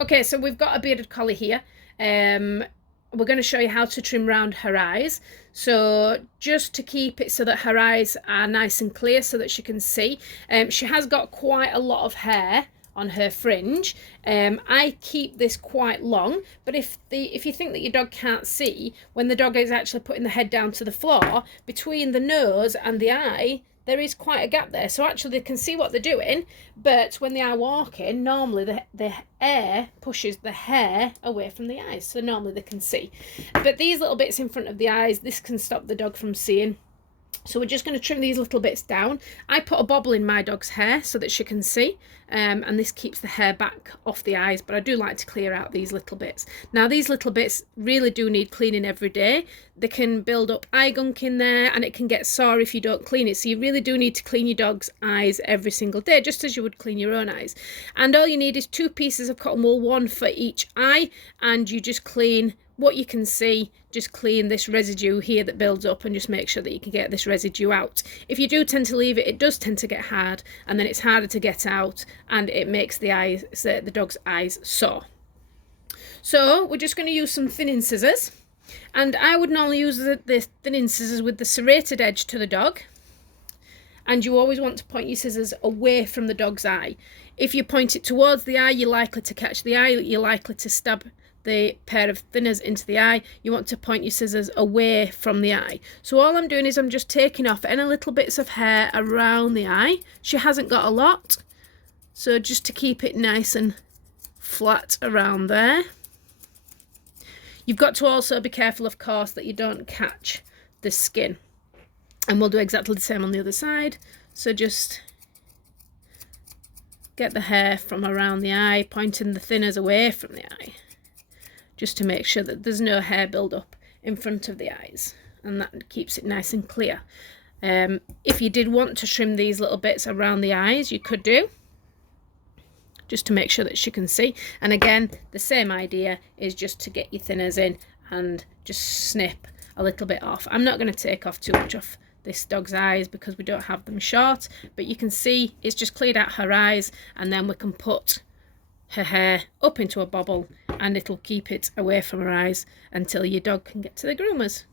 Okay, so we've got a bearded collie here. We're going to show you how to trim round her eyes. So just to keep it so that her eyes are nice and clear so that she can see. She has got quite a lot of hair on her fringe. I keep this quite long, but if you think that your dog can't see, when the dog is actually putting the head down to the floor, between the nose and the eye, there is quite a gap there. So actually they can see what they're doing, but when they are walking, normally the air pushes the hair away from the eyes. So normally they can see. But these little bits in front of the eyes, this can stop the dog from seeing. So we're just going to trim these little bits down. I put a bobble in my dog's hair so that she can see, and this keeps the hair back off the eyes, but I do like to clear out these little bits. Now these little bits really do need cleaning every day. They can build up eye gunk in there and it can get sore if you don't clean it. So you really do need to clean your dog's eyes every single day, just as you would clean your own eyes. And all you need is 2 pieces of cotton wool, 1 for each eye, and you just clean what you can see. Just clean this residue here that builds up and just make sure that you can get this residue out. If you do tend to leave it, it does tend to get hard, and then it's harder to get out, and it makes the dog's eyes sore. So we're just going to use some thinning scissors, and I would normally use the thinning scissors with the serrated edge to the dog, and you always want to point your scissors away from the dog's eye. If you point it towards the eye, you're likely to catch the eye, you're likely to stab the pair of thinners into the eye. You want to point your scissors away from the eye. So all I'm doing is I'm just taking off any little bits of hair around the eye. She hasn't got a lot, so just to keep it nice and flat around there. You've got to also be careful, of course, that you don't catch the skin, and we'll do exactly the same on the other side. So just get the hair from around the eye, pointing the thinners away from the eye, just to make sure that there's no hair build up in front of the eyes, and that keeps it nice and clear. If you did want to trim these little bits around the eyes, you could do, just to make sure that she can see. And again, the same idea is just to get your thinners in and just snip a little bit off. I'm not going to take off too much off this dog's eyes because we don't have them short, but you can see it's just cleared out her eyes, and then we can put her hair up into a bobble and it'll keep it away from her eyes until your dog can get to the groomers.